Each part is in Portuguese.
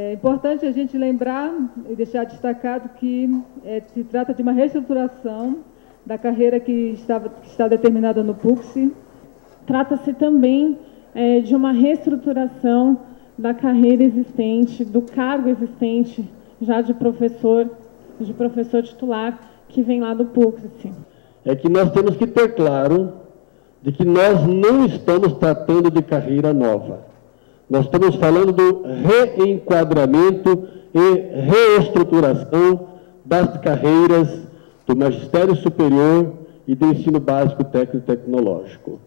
É importante a gente lembrar e deixar destacado que se trata de uma reestruturação da carreira que está determinada no PUCS. Trata-se também de uma reestruturação da carreira existente, do cargo existente já de professor titular que vem lá do PUCS. É que nós temos que ter claro de que nós não estamos tratando de carreira nova. Nós estamos falando do reenquadramento e reestruturação das carreiras do magistério superior e do ensino básico técnico e tecnológico.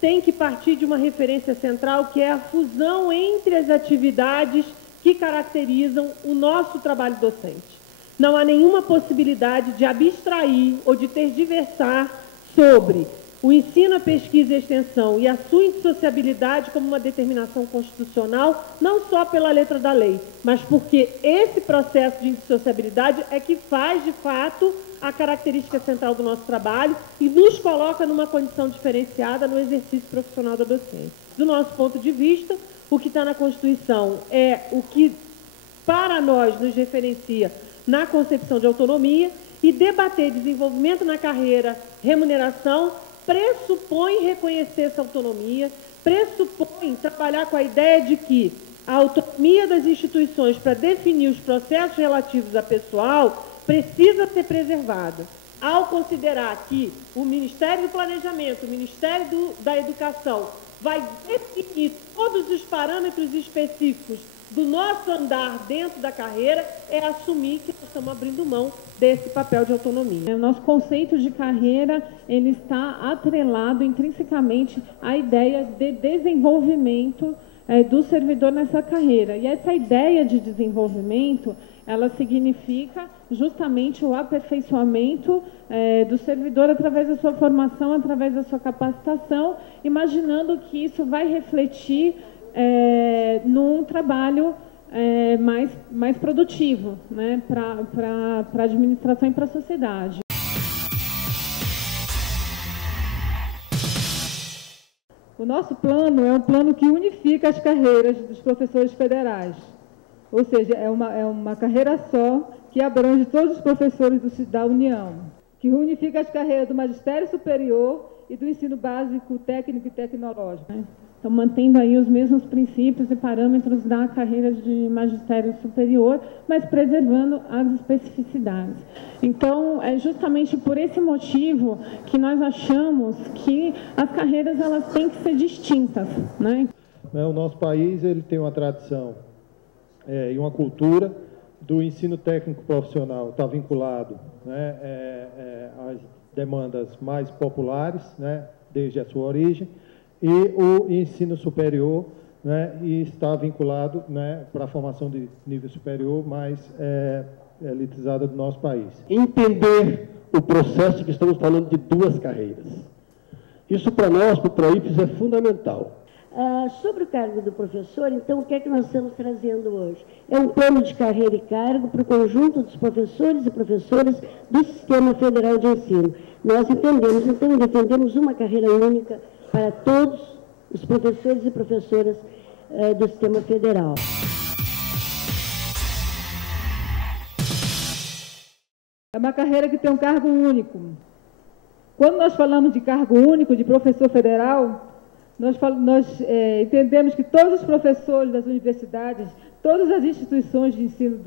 Tem que partir de uma referência central, que é a fusão entre as atividades que caracterizam o nosso trabalho docente. Não há nenhuma possibilidade de abstrair ou de tergiversar sobre o ensino, a pesquisa e a extensão e a sua indissociabilidade como uma determinação constitucional, não só pela letra da lei, mas porque esse processo de indissociabilidade é que faz, de fato, a característica central do nosso trabalho e nos coloca numa condição diferenciada no exercício profissional da docência. Do nosso ponto de vista, o que está na Constituição é o que, para nós, nos referencia na concepção de autonomia, e debater desenvolvimento na carreira, remuneração, pressupõe reconhecer essa autonomia, pressupõe trabalhar com a ideia de que a autonomia das instituições para definir os processos relativos a pessoal precisa ser preservada. Ao considerar que o Ministério do Planejamento, o Ministério da Educação vai definir todos os parâmetros específicos do nosso andar dentro da carreira, é assumir que nós estamos abrindo mão desse papel de autonomia. O nosso conceito de carreira, ele está atrelado intrinsecamente à ideia de desenvolvimento do servidor nessa carreira. E essa ideia de desenvolvimento, ela significa justamente o aperfeiçoamento do servidor através da sua formação, através da sua capacitação, imaginando que isso vai refletir num trabalho mais produtivo, né, para a administração e para a sociedade. O nosso plano é um plano que unifica as carreiras dos professores federais, ou seja, é uma carreira só que abrange todos os professores da União, que unifica as carreiras do magistério superior e do ensino básico técnico e tecnológico. Então, mantendo aí os mesmos princípios e parâmetros da carreira de magistério superior, mas preservando as especificidades. Então, é justamente por esse motivo que nós achamos que as carreiras elas têm que ser distintas, né? O nosso país ele tem uma tradição e uma cultura do ensino técnico profissional, está vinculado, né, às demandas mais populares, né, desde a sua origem, e o ensino superior, né, e está vinculado, né, para a formação de nível superior mais elitizada do nosso país. Entender o processo que estamos falando de duas carreiras. Isso para nós, para o PROIPS, é fundamental. Sobre o cargo do professor, então, o que é que nós estamos trazendo hoje? É um plano de carreira e cargo para o conjunto dos professores e professoras do Sistema Federal de Ensino. Nós entendemos, então, defendemos uma carreira única para todos os professores e professoras do Sistema Federal. É uma carreira que tem um cargo único. Quando nós falamos de cargo único de professor federal, nós entendemos que todos os professores das universidades, todas as instituições de ensino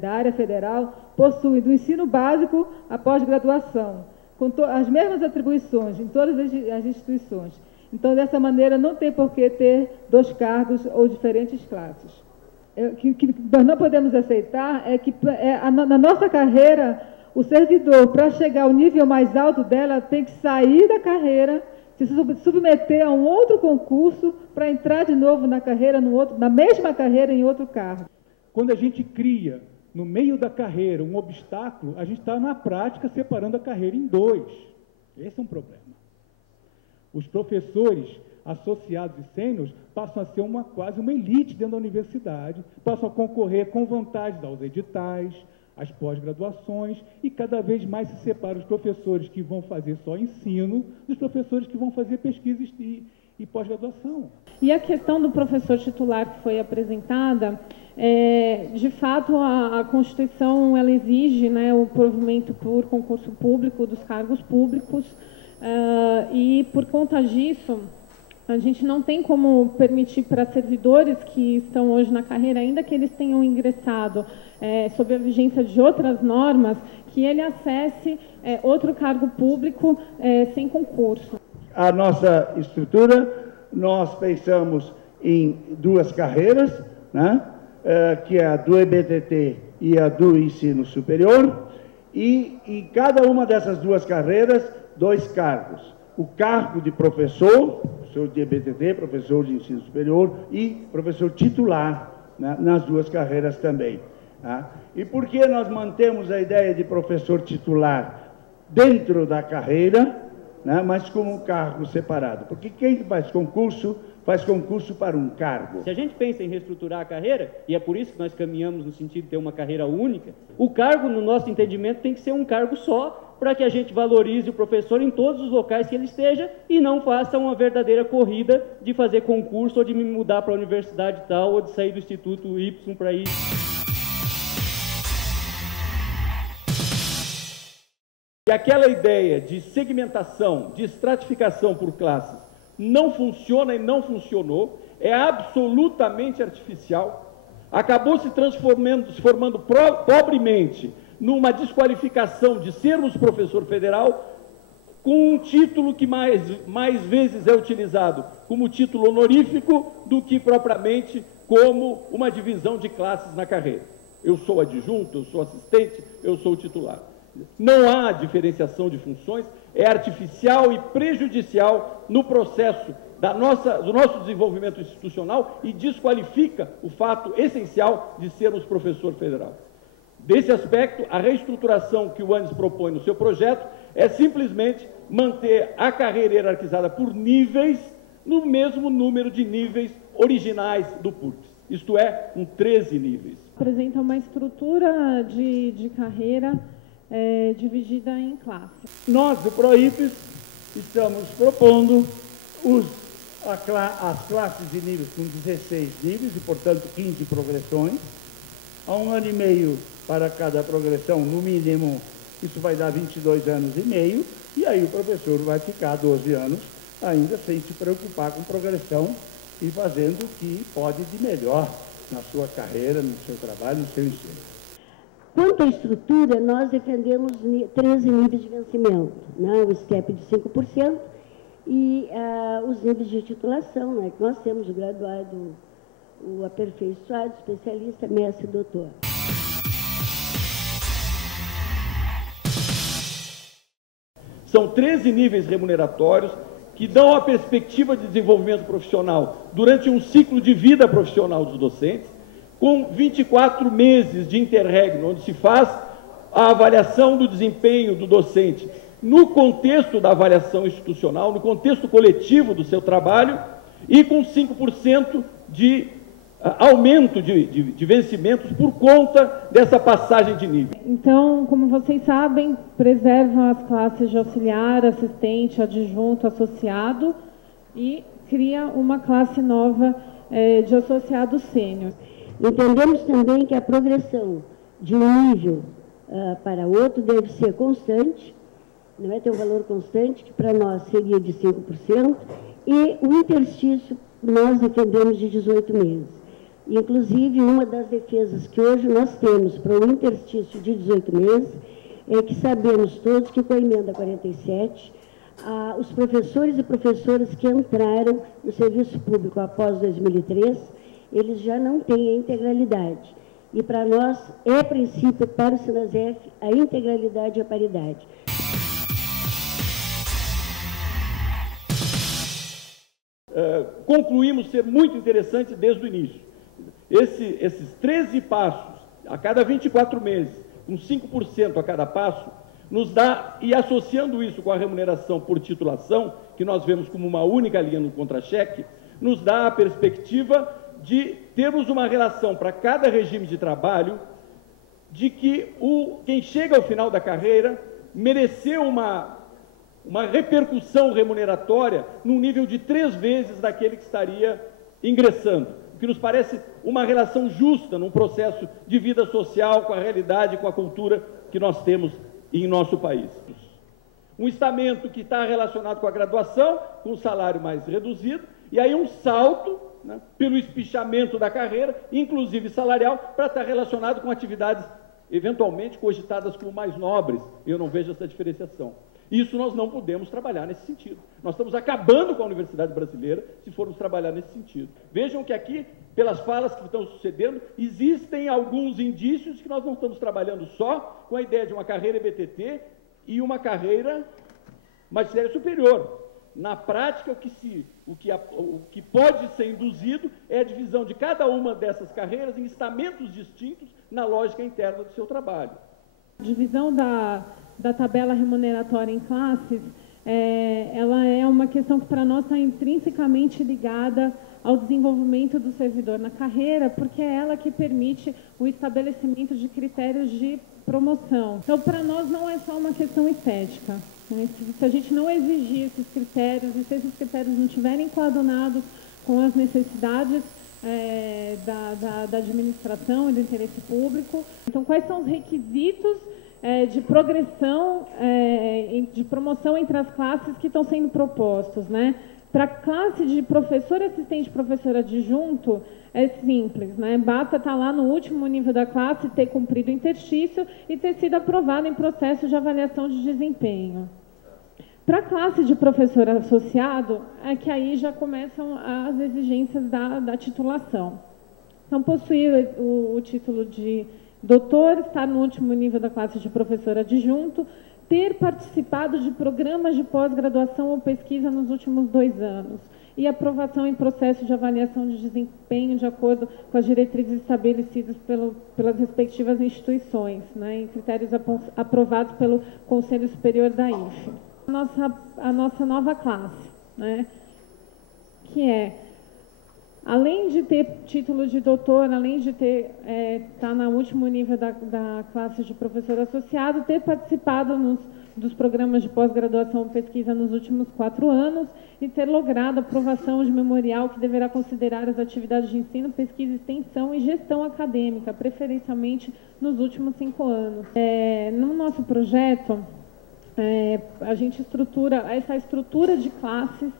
da área federal possuem do ensino básico à pós-graduação, com as mesmas atribuições em todas as instituições. Então, dessa maneira, não tem por que ter dois cargos ou diferentes classes. O que nós não podemos aceitar é que, na nossa carreira, o servidor, para chegar ao nível mais alto dela, tem que sair da carreira, se submeter a um outro concurso para entrar de novo na carreira, na mesma carreira, em outro cargo. Quando a gente cria, no meio da carreira, um obstáculo, a gente está, na prática, separando a carreira em dois. Esse é um problema. Os professores associados e sêniores passam a ser quase uma elite dentro da universidade, passam a concorrer com vantagens aos editais, as pós-graduações e cada vez mais se separa os professores que vão fazer só ensino dos professores que vão fazer pesquisa e pós-graduação. E a questão do professor titular que foi apresentada, de fato, a Constituição ela exige, né, o provimento por concurso público dos cargos públicos, e por conta disso, a gente não tem como permitir para servidores que estão hoje na carreira, ainda que eles tenham ingressado sob a vigência de outras normas, que ele acesse outro cargo público sem concurso. A nossa estrutura, nós pensamos em duas carreiras, né? Que é a do EBTT e a do ensino superior, e em cada uma dessas duas carreiras, 2 cargos. O cargo de professor de EBTT, professor de ensino superior e professor titular, né, nas duas carreiras também. Tá? E por que nós mantemos a ideia de professor titular dentro da carreira, né, mas como um cargo separado? Porque quem faz concurso para um cargo. Se a gente pensa em reestruturar a carreira, e é por isso que nós caminhamos no sentido de ter uma carreira única, o cargo, no nosso entendimento, tem que ser um cargo só, para que a gente valorize o professor em todos os locais que ele esteja e não faça uma verdadeira corrida de fazer concurso ou de me mudar para a universidade tal ou de sair do Instituto Y para ir. E aquela ideia de segmentação, de estratificação por classes, não funciona e não funcionou, é absolutamente artificial, acabou se formando pobremente numa desqualificação de sermos professor federal, com um título que mais vezes é utilizado como título honorífico do que propriamente como uma divisão de classes na carreira. Eu sou adjunto, eu sou assistente, eu sou titular. Não há diferenciação de funções, é artificial e prejudicial no processo do nosso desenvolvimento institucional e desqualifica o fato essencial de sermos professor federal. Desse aspecto, a reestruturação que o ANES propõe no seu projeto é simplesmente manter a carreira hierarquizada por níveis no mesmo número de níveis originais do PURPS, isto é, com 13 níveis. Apresenta uma estrutura de carreira dividida em classes. Nós, do PROIPES, estamos propondo as classes de níveis com 16 níveis e, portanto, 15 progressões, a 1 ano e meio para cada progressão, no mínimo, isso vai dar 22 anos e meio, e aí o professor vai ficar 12 anos ainda sem se preocupar com progressão e fazendo o que pode de melhor na sua carreira, no seu trabalho, no seu ensino. Quanto à estrutura, nós defendemos 13 níveis de vencimento, né? O STEP de 5% e os níveis de titulação, né? Que nós temos o graduado, o aperfeiçoado, especialista, mestre e doutor. São 13 níveis remuneratórios que dão a perspectiva de desenvolvimento profissional durante um ciclo de vida profissional dos docentes, com 24 meses de interregno, onde se faz a avaliação do desempenho do docente no contexto da avaliação institucional, no contexto coletivo do seu trabalho, e com 5% de aumento de vencimentos por conta dessa passagem de nível. Então, como vocês sabem, preservam as classes de auxiliar, assistente, adjunto, associado e cria uma classe nova de associado sênior. Entendemos também que a progressão de um nível para outro deve ser constante, não é ter um valor constante, que para nós seria de 5%, e o interstício nós defendemos de 18 meses. Inclusive, uma das defesas que hoje nós temos para o interstício de 18 meses é que sabemos todos que com a emenda 47, os professores e professoras que entraram no serviço público após 2003, eles já não têm a integralidade. E para nós é princípio para o SINASEF a integralidade e a paridade. Concluímos ser muito interessante desde o início. Esses 13 passos, a cada 24 meses, com 5% a cada passo, nos dá, e associando isso com a remuneração por titulação, que nós vemos como uma única linha no contra-cheque, nos dá a perspectiva de termos uma relação para cada regime de trabalho de que quem chega ao final da carreira mereceu uma repercussão remuneratória num nível de 3 vezes daquele que estaria ingressando, o que nos parece uma relação justa num processo de vida social com a realidade, com a cultura que nós temos em nosso país. Um estamento que está relacionado com a graduação, com um salário mais reduzido, e aí um salto, né, pelo espichamento da carreira, inclusive salarial, para estar relacionado com atividades eventualmente cogitadas como mais nobres. Eu não vejo essa diferenciação. Isso nós não podemos trabalhar nesse sentido. Nós estamos acabando com a universidade brasileira se formos trabalhar nesse sentido. Vejam que aqui, pelas falas que estão sucedendo, existem alguns indícios de que nós não estamos trabalhando só com a ideia de uma carreira EBTT e uma carreira magistério superior. Na prática, o que pode ser induzido é a divisão de cada uma dessas carreiras em estamentos distintos na lógica interna do seu trabalho. A divisão da tabela remuneratória em classes, ela é uma questão que para nós está intrinsecamente ligada ao desenvolvimento do servidor na carreira, porque é ela que permite o estabelecimento de critérios de promoção. Então, para nós não é só uma questão estética. Se a gente não exigir esses critérios, e se esses critérios não estiverem coadunados com as necessidades da administração e do interesse público, então quais são os requisitos de progressão, de promoção entre as classes que estão sendo propostos, né? Para a classe de professor assistente, professor adjunto, é simples, né? Basta estar lá no último nível da classe, ter cumprido o interstício e ter sido aprovado em processo de avaliação de desempenho. Para a classe de professor associado, é que aí já começam as exigências da titulação. Então, possuir o título de doutor, estar no último nível da classe de professor adjunto, ter participado de programas de pós-graduação ou pesquisa nos últimos 2 anos e aprovação em processo de avaliação de desempenho de acordo com as diretrizes estabelecidas pelas respectivas instituições, né, em critérios aprovados pelo Conselho Superior da IFE. A nossa nova classe, né, que é, além de ter título de doutor, além de estar no último nível da classe de professor associado, ter participado dos programas de pós-graduação ou pesquisa nos últimos 4 anos e ter logrado aprovação de memorial que deverá considerar as atividades de ensino, pesquisa, extensão e gestão acadêmica, preferencialmente nos últimos 5 anos. No nosso projeto, a gente essa estrutura de classes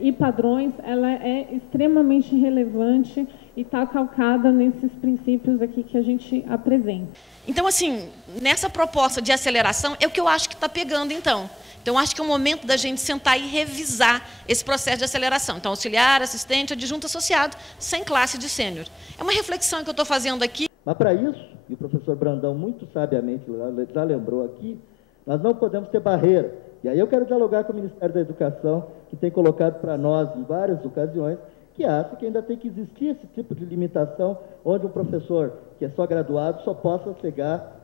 e padrões, ela é extremamente relevante e está calcada nesses princípios aqui que a gente apresenta. Então, assim, nessa proposta de aceleração, é o que eu acho que está pegando, então. Então, acho que é o momento da gente sentar e revisar esse processo de aceleração. Então, auxiliar, assistente, adjunto associado, sem classe de sênior. É uma reflexão que eu estou fazendo aqui. Mas, para isso, e o professor Brandão muito sabiamente já lembrou aqui, nós não podemos ter barreira. E aí eu quero dialogar com o Ministério da Educação, que tem colocado para nós, em várias ocasiões, que acha que ainda tem que existir esse tipo de limitação, onde um professor que é só graduado só possa chegar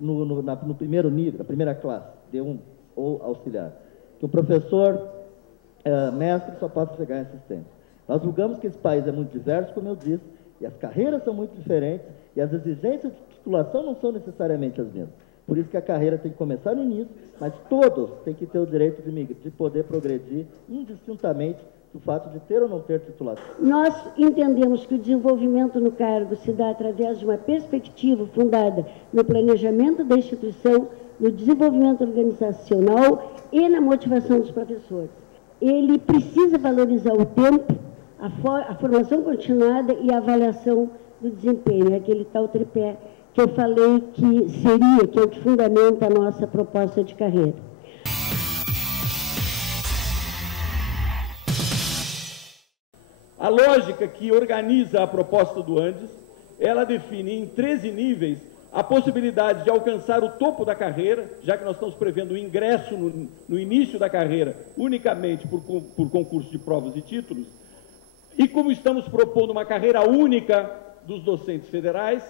no primeiro nível, na primeira classe, D1 ou auxiliar. Que o professor mestre só possa chegar em assistente. Nós julgamos que esse país é muito diverso, como eu disse, e as carreiras são muito diferentes, e as exigências de titulação não são necessariamente as mesmas. Por isso que a carreira tem que começar no início, mas todos têm que ter o direito de poder progredir indistintamente do fato de ter ou não ter titulação. Nós entendemos que o desenvolvimento no cargo se dá através de uma perspectiva fundada no planejamento da instituição, no desenvolvimento organizacional e na motivação dos professores. Ele precisa valorizar o tempo, a formação continuada e a avaliação do desempenho, é aquele tal tripé que eu falei que é o que fundamenta a nossa proposta de carreira. A lógica que organiza a proposta do Andes, ela define em 13 níveis a possibilidade de alcançar o topo da carreira, já que nós estamos prevendo o ingresso no início da carreira unicamente por concurso de provas e títulos, e como estamos propondo uma carreira única dos docentes federais,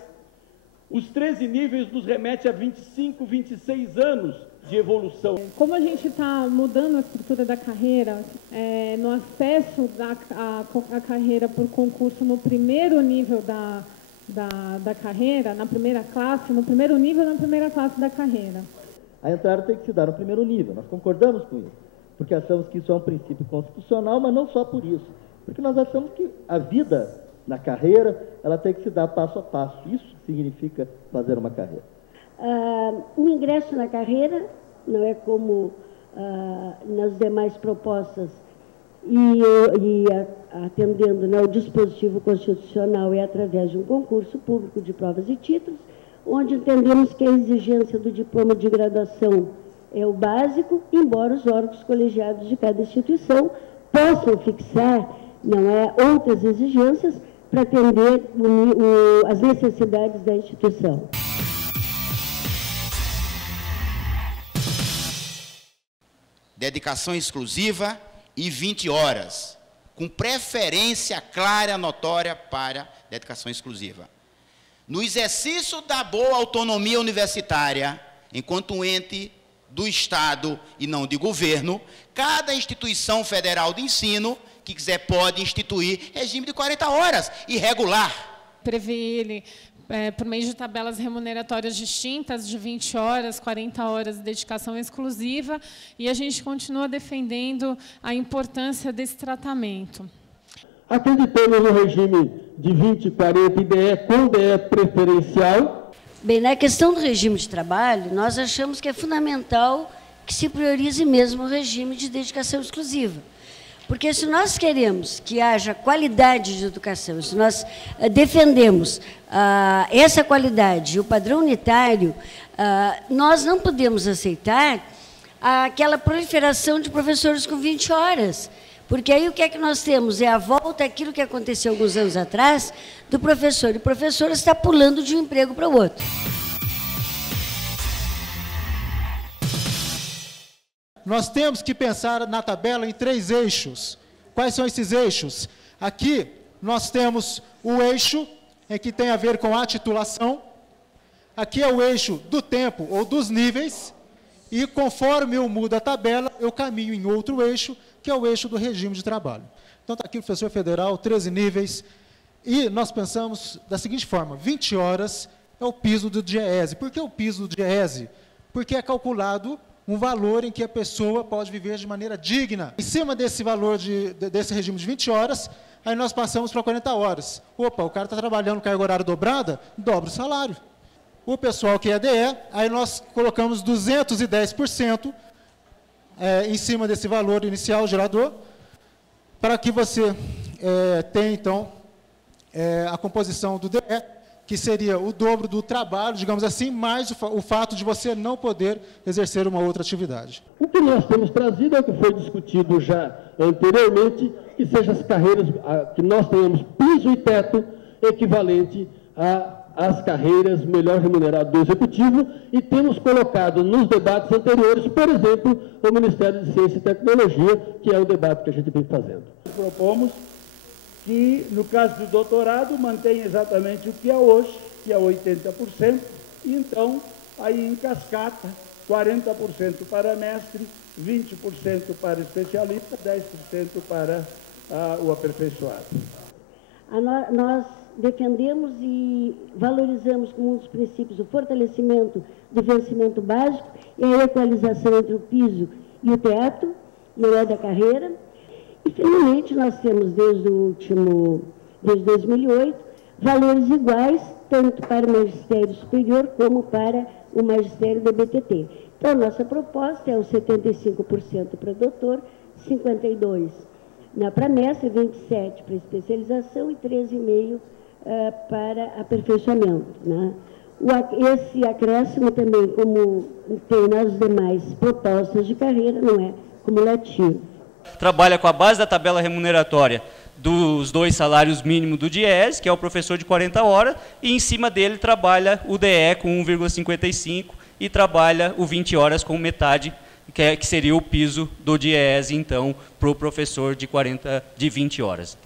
os 13 níveis nos remete a 25, 26 anos de evolução. Como a gente está mudando a estrutura da carreira, no acesso à carreira por concurso no primeiro nível da carreira, na primeira classe, no primeiro nível, na primeira classe da carreira. A entrada tem que se dar no primeiro nível, nós concordamos com isso, porque achamos que isso é um princípio constitucional, mas não só por isso, porque nós achamos que a vida na carreira, ela tem que se dar passo a passo, isso significa fazer uma carreira. O ingresso na carreira não é como nas demais propostas e atendendo, né, o dispositivo constitucional é através de um concurso público de provas e títulos, onde entendemos que a exigência do diploma de graduação é o básico, embora os órgãos colegiados de cada instituição possam fixar, não é, outras exigências para atender as necessidades da instituição. Dedicação exclusiva e 20 horas, com preferência clara e notória para dedicação exclusiva. No exercício da boa autonomia universitária, enquanto um ente do Estado e não de governo, cada instituição federal de ensino que quiser pode instituir regime de 40 horas e regular. Prevê ele por meio de tabelas remuneratórias distintas, de 20 horas, 40 horas de dedicação exclusiva, e a gente continua defendendo a importância desse tratamento. Acreditamos no regime de 20, 40 e DE com DE preferencial. Bem, na questão do regime de trabalho, nós achamos que é fundamental que se priorize mesmo o regime de dedicação exclusiva. Porque se nós queremos que haja qualidade de educação, se nós defendemos essa qualidade e o padrão unitário, nós não podemos aceitar aquela proliferação de professores com 20 horas. Porque aí o que é que nós temos? É a volta àquilo que aconteceu alguns anos atrás, do professor. E o professor está pulando de um emprego para o outro. Nós temos que pensar na tabela em 3 eixos. Quais são esses eixos? Aqui nós temos o eixo que tem a ver com a titulação. Aqui é o eixo do tempo ou dos níveis. E conforme eu mudo a tabela, eu caminho em outro eixo, que é o eixo do regime de trabalho. Então está aqui o professor federal, 13 níveis. E nós pensamos da seguinte forma, 20 horas é o piso do DIEESE. Por que o piso do DIEESE? Porque é calculado um valor em que a pessoa pode viver de maneira digna. Em cima desse valor, desse regime de 20 horas, aí nós passamos para 40 horas. Opa, o cara está trabalhando carga horária dobrada, dobra o salário. O pessoal que é DE, aí nós colocamos 210% em cima desse valor inicial gerador, para que você tenha, então, a composição do DE, que seria o dobro do trabalho, digamos assim, mais o fato de você não poder exercer uma outra atividade. O que nós temos trazido é o que foi discutido já anteriormente, que sejam as carreiras, que nós tenhamos piso e teto equivalente às carreiras melhor remuneradas do Executivo, e temos colocado nos debates anteriores, por exemplo, o Ministério de Ciência e Tecnologia, que é o debate que a gente vem fazendo. Propomos que, no caso do doutorado, mantenha exatamente o que é hoje, que é 80%, e então, aí em cascata, 40% para mestre, 20% para especialista, 10% para o aperfeiçoado. Nós defendemos e valorizamos como um dos princípios o fortalecimento do vencimento básico e a equalização entre o piso e o teto, não é da carreira. E, finalmente, nós temos, desde 2008, valores iguais, tanto para o magistério superior como para o magistério da BTT. Então, nossa proposta é os 75% para doutor, 52% para mestre, 27% para especialização e 13,5% para aperfeiçoamento, né? Esse acréscimo também, como tem nas demais propostas de carreira, não é cumulativo. Trabalha com a base da tabela remuneratória dos 2 salários mínimos do DIEESE, que é o professor de 40 horas, e em cima dele trabalha o DE com 1,55 e trabalha o 20 horas com metade, que seria o piso do DIEESE, então, para o professor de 20 horas.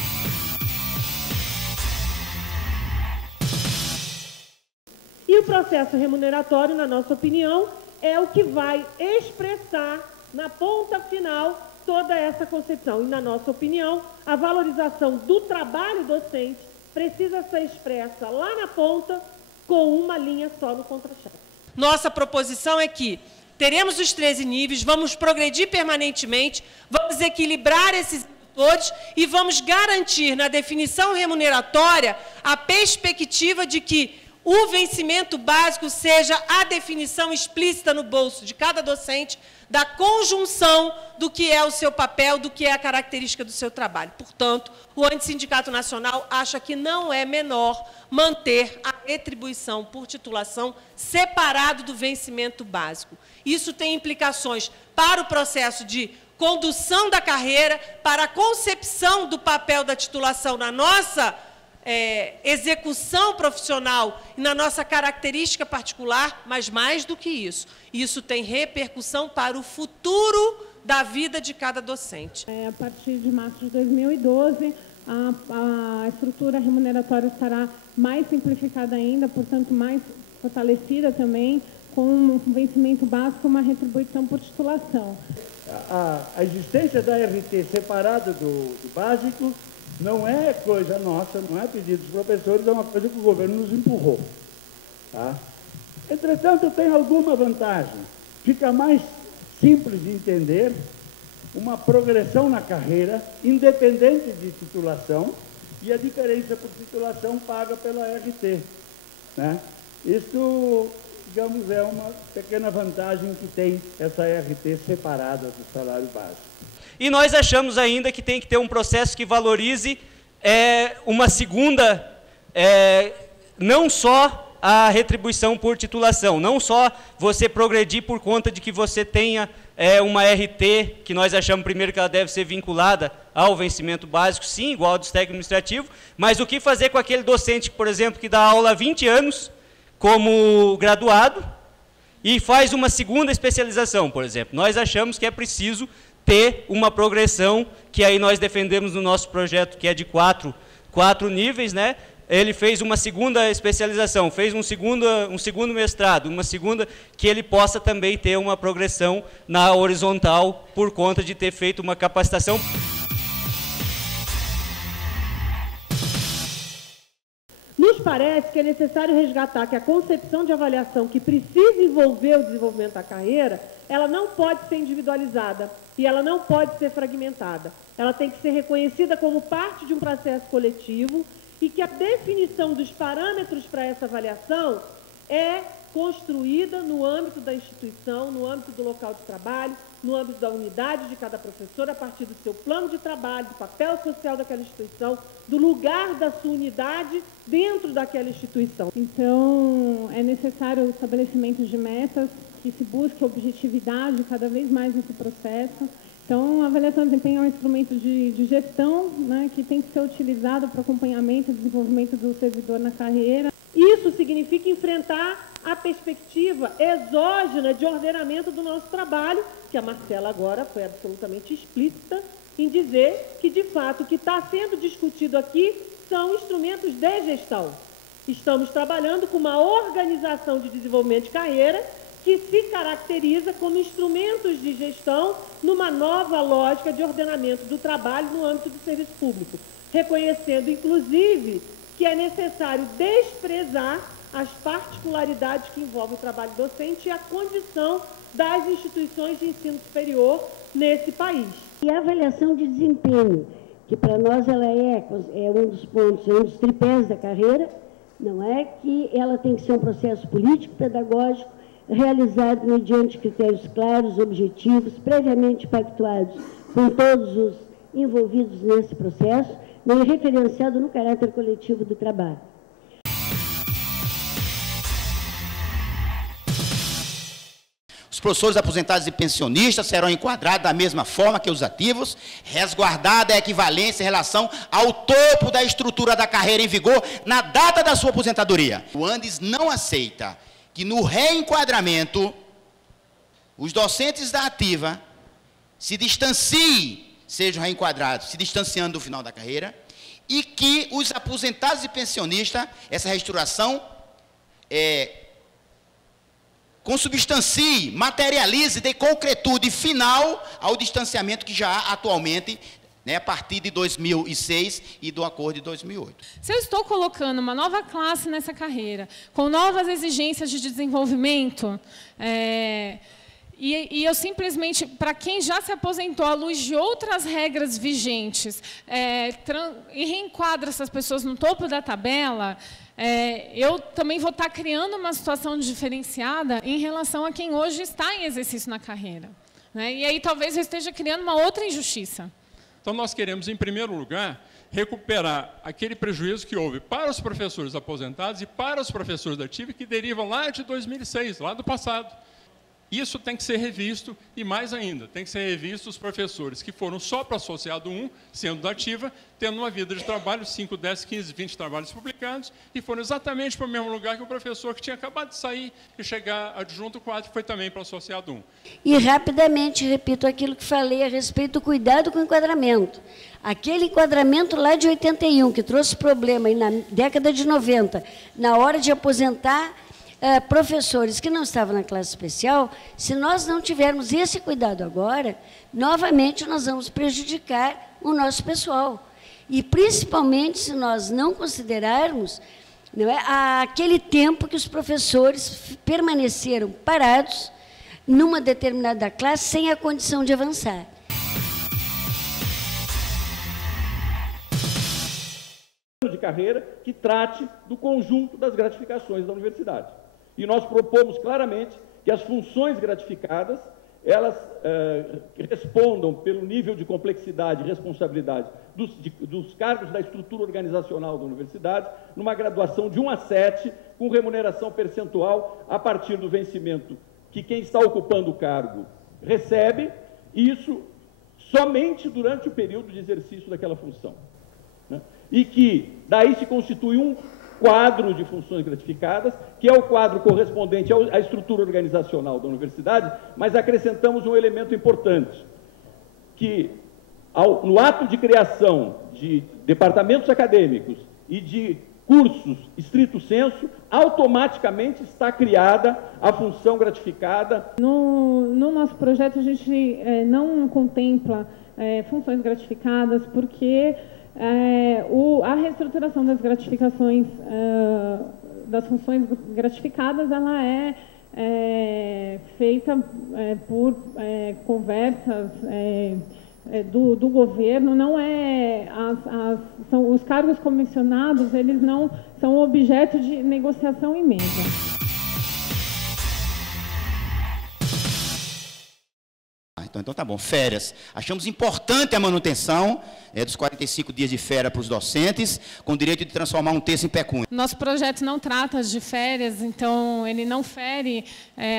E o processo remuneratório, na nossa opinião, é o que vai expressar, na ponta final, toda essa concepção. E, na nossa opinião, a valorização do trabalho docente precisa ser expressa lá na ponta com uma linha só no contra-cheque. Nossa proposição é que teremos os 13 níveis, vamos progredir permanentemente, vamos equilibrar esses indicadores e vamos garantir na definição remuneratória a perspectiva de que o vencimento básico seja a definição explícita no bolso de cada docente da conjunção do que é o seu papel, do que é a característica do seu trabalho. Portanto, o Antissindicato Nacional acha que não é menor manter a retribuição por titulação separado do vencimento básico. Isso tem implicações para o processo de condução da carreira, para a concepção do papel da titulação na nossa execução profissional e na nossa característica particular, mas mais do que isso tem repercussão para o futuro da vida de cada docente. A partir de março de 2012, a estrutura remuneratória estará mais simplificada ainda, portanto, mais fortalecida também, com um vencimento básico e uma retribuição por titulação. A existência da RT separada do básico não é coisa nossa, não é pedido dos professores, é uma coisa que o governo nos empurrou. Tá? Entretanto, tem alguma vantagem. Fica mais simples de entender uma progressão na carreira, independente de titulação, e a diferença por titulação paga pela RT. Né? Isso, digamos, é uma pequena vantagem que tem essa RT separada do salário básico. E nós achamos ainda que tem que ter um processo que valorize uma segunda, não só a retribuição por titulação, não só você progredir por conta de que você tenha uma RT, que nós achamos primeiro que ela deve ser vinculada ao vencimento básico, sim, igual ao dos técnicos administrativos, mas o que fazer com aquele docente, por exemplo, que dá aula há 20 anos como graduado e faz uma segunda especialização, por exemplo. Nós achamos que é preciso ter uma progressão, que aí nós defendemos no nosso projeto, que é de quatro níveis, né? Ele fez uma segunda especialização, fez um segundo mestrado, uma segunda, que ele possa também ter uma progressão na horizontal, por conta de ter feito uma capacitação. Nos parece que é necessário resgatar que a concepção de avaliação que precisa envolver o desenvolvimento da carreira, ela não pode ser individualizada e ela não pode ser fragmentada. Ela tem que ser reconhecida como parte de um processo coletivo e que a definição dos parâmetros para essa avaliação é construída no âmbito da instituição, no âmbito do local de trabalho, no âmbito da unidade de cada professor, a partir do seu plano de trabalho, do papel social daquela instituição, do lugar da sua unidade dentro daquela instituição. Então, é necessário o estabelecimento de metas, que se busque objetividade cada vez mais nesse processo. Então, a avaliação de desempenho é um instrumento de gestão, né, que tem que ser utilizado para acompanhamento e desenvolvimento do servidor na carreira. Isso significa enfrentar a perspectiva exógena de ordenamento do nosso trabalho, que a Marcela agora foi absolutamente explícita em dizer que, de fato, o que está sendo discutido aqui são instrumentos de gestão. Estamos trabalhando com uma organização de desenvolvimento de carreira que se caracteriza como instrumentos de gestão numa nova lógica de ordenamento do trabalho no âmbito do serviço público, reconhecendo, inclusive, que é necessário desprezar as particularidades que envolvem o trabalho docente e a condição das instituições de ensino superior nesse país. E a avaliação de desempenho, que para nós ela é um dos pontos, um dos tripés da carreira, não é que ela tem que ser um processo político-pedagógico, realizado mediante critérios claros, objetivos, previamente pactuados com todos os envolvidos nesse processo, e referenciado no caráter coletivo do trabalho. Os professores aposentados e pensionistas serão enquadrados da mesma forma que os ativos, resguardada a equivalência em relação ao topo da estrutura da carreira em vigor na data da sua aposentadoria. O Andes não aceita que no reenquadramento os docentes da ativa se distanciem, sejam reenquadrados, se distanciando do final da carreira, e que os aposentados e pensionistas, essa reestruturação consubstancie, materialize, dê concretude final ao distanciamento que já há atualmente né, a partir de 2006 e do acordo de 2008. Se eu estou colocando uma nova classe nessa carreira, com novas exigências de desenvolvimento, e eu simplesmente, para quem já se aposentou à luz de outras regras vigentes, e reenquadra essas pessoas no topo da tabela, eu também vou estar criando uma situação diferenciada em relação a quem hoje está em exercício na carreira, né? E aí talvez eu esteja criando uma outra injustiça. Então, nós queremos, em primeiro lugar, recuperar aquele prejuízo que houve para os professores aposentados e para os professores ativos que derivam lá de 2006, lá do passado. Isso tem que ser revisto, e mais ainda, tem que ser revisto os professores que foram só para o associado 1, sendo da ativa, tendo uma vida de trabalho, 5, 10, 15, 20 trabalhos publicados, e foram exatamente para o mesmo lugar que o professor que tinha acabado de sair e chegar adjunto 4, foi também para o associado 1. E, rapidamente, repito aquilo que falei a respeito do cuidado com o enquadramento. Aquele enquadramento lá de 81, que trouxe problema aí na década de 90, na hora de aposentar professores que não estavam na classe especial, se nós não tivermos esse cuidado agora, novamente nós vamos prejudicar o nosso pessoal. E, principalmente, se nós não considerarmos, não é, aquele tempo que os professores permaneceram parados numa determinada classe sem a condição de avançar. De carreira que trate do conjunto das gratificações da universidade. E nós propomos claramente que as funções gratificadas, elas respondam pelo nível de complexidade e responsabilidade dos cargos da estrutura organizacional da universidade, numa graduação de 1 a 7, com remuneração percentual a partir do vencimento que quem está ocupando o cargo recebe, e isso somente durante o período de exercício daquela função, né? E que daí se constitui um quadro de funções gratificadas, que é o quadro correspondente à estrutura organizacional da universidade, mas acrescentamos um elemento importante, que no ato de criação de departamentos acadêmicos e de cursos estrito sensu, automaticamente está criada a função gratificada. No nosso projeto, a gente não contempla funções gratificadas, porque a reestruturação das gratificações, das funções gratificadas, ela é feita por conversas do governo, não são os cargos comissionados, eles não são objeto de negociação em mesa. Então tá bom, férias. Achamos importante a manutenção dos 45 dias de férias para os docentes, com direito de transformar um terço em pecúnia. Nosso projeto não trata de férias, então ele não fere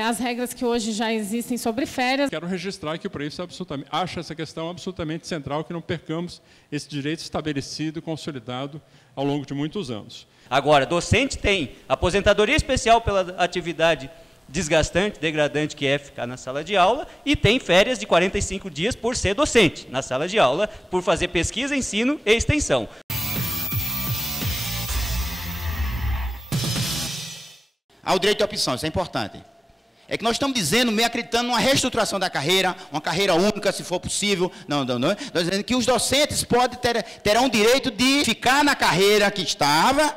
as regras que hoje já existem sobre férias. Quero registrar que o preço acha essa questão absolutamente central, que não percamos esse direito estabelecido e consolidado ao longo de muitos anos. Agora, docente tem aposentadoria especial pela atividade desgastante, degradante que é ficar na sala de aula, e tem férias de 45 dias por ser docente na sala de aula, por fazer pesquisa, ensino e extensão. O direito de opção, isso é importante. É que nós estamos dizendo, meio acreditando numa reestruturação da carreira, uma carreira única, se for possível. Não. Nós estamos dizendo que os docentes terão o direito de ficar na carreira que estava,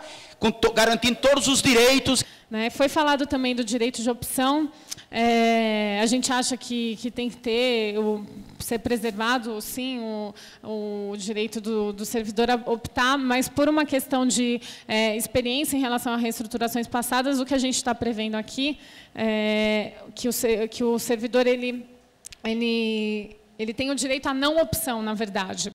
garantindo todos os direitos. Foi falado também do direito de opção. A gente acha que tem que ser preservado, sim, o direito do servidor a optar, mas por uma questão de experiência em relação a reestruturações passadas, o que a gente está prevendo aqui que o servidor ele tem o direito à não opção, na verdade.